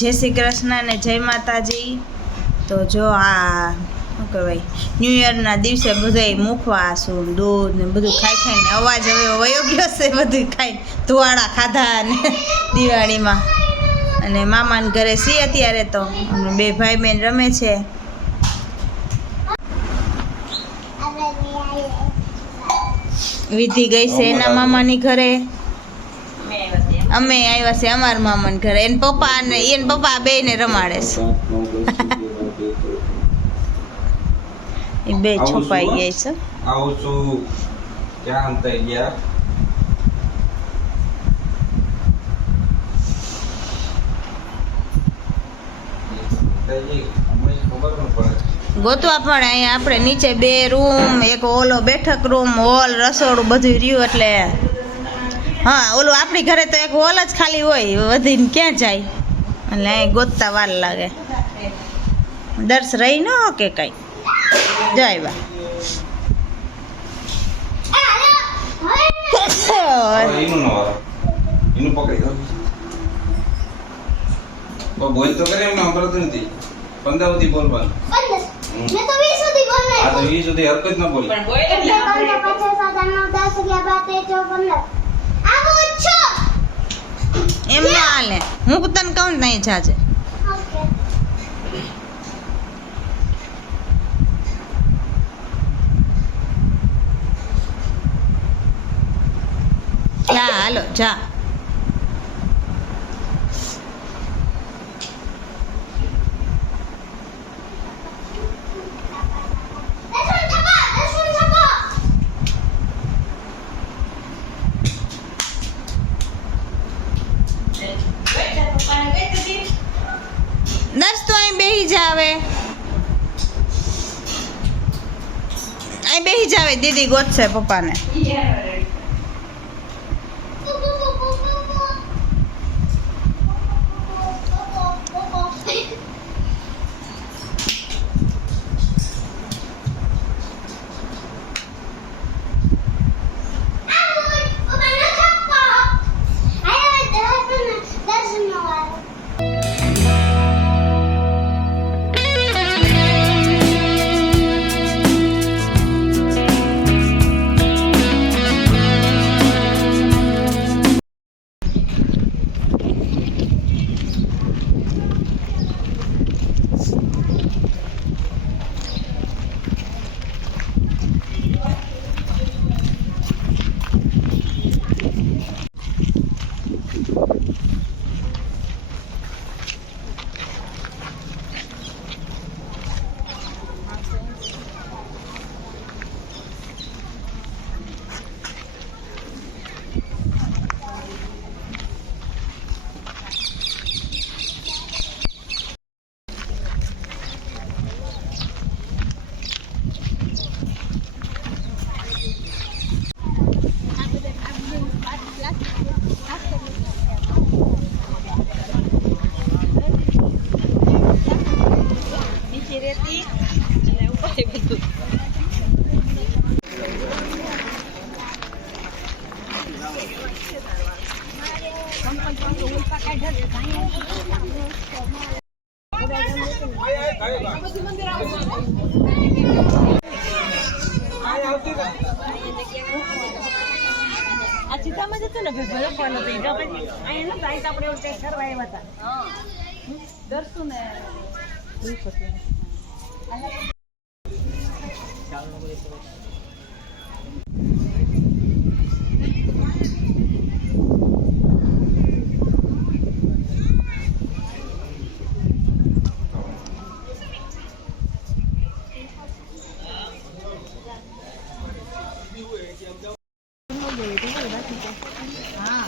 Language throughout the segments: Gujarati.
જય શ્રી કૃષ્ણ ને જય માતાજી. તો જો આ શું કહેવાય, ન્યૂ યરના દિવસે બધાય મુખવાસું દૂધ ને બધું ખાઈ ખાઈને અવાજ હવે વયો ગયો છે. બધું ખાઈ ધુવાડા ખાધા ને દિવાળીમાં. અને મામાને ઘરે છીએ અત્યારે તો, અને બે ભાઈ બહેન રમે છે. વિધિ ગઈ છે એના મામાની ઘરે, અમે આવ્યા છે અમારા મામાને ઘરે. એને પપ્પા બે ને રમાડે છે. એ બે છુપાઈ ગયા છે. આવું છું ક્યાં થઈ ગયા? ગોતવા પણ અહીંયા આપણે નીચે 2 રૂમ, એક ઓલો બેઠક રૂમ, હોલ, રસોડું બધું રહ્યું. એટલે હા, ઓલું આપણી ઘરે તો એક હોલ જ ખાલી હોય, વધીને ક્યાં જાય? એટલે અહીં ગોતતા વાર લાગે. દર્શ રહી ન કે કઈ જાય બા. એનું પકડી દો બોલ તો કરે એમને સંભળાતું નથી. 15 સુધી બોલવાનું. મેં તો 20 સુધી બોલને. આ તો 20 સુધી હરકત ન બોલ. પણ બોલ એટલે 5 6 7 8 9 10 11 12 13 14 15 આવો છો એમ ના હાલે. હું તને કહું નહીં જાજે. ઓકે. જા હાલો જા. દસ તો અહીં બેહી જાવે, અહીં બેહી જાવે. દીદી ગોતશે પપ્પાને. આ ચિતામાં જતો ને ભાઈ ભરવાનો તો ઈડા પછી અહીંયા નતા આઈ આપણે એવું ટેસ્ટ કરવા આવ્યા હતા. હા દર્શું ને જોઈ શકીએ. હા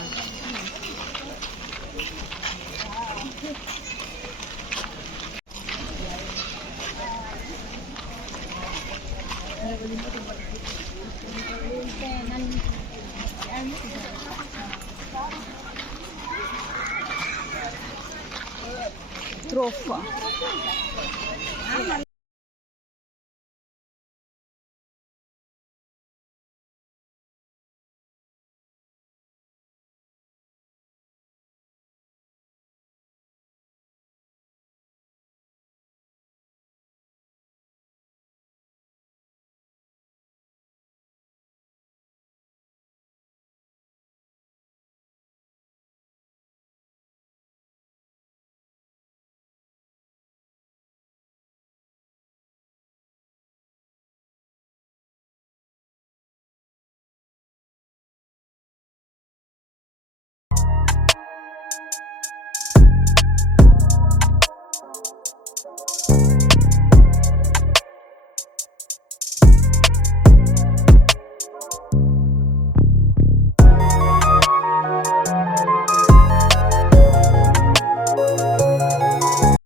ત્રોફા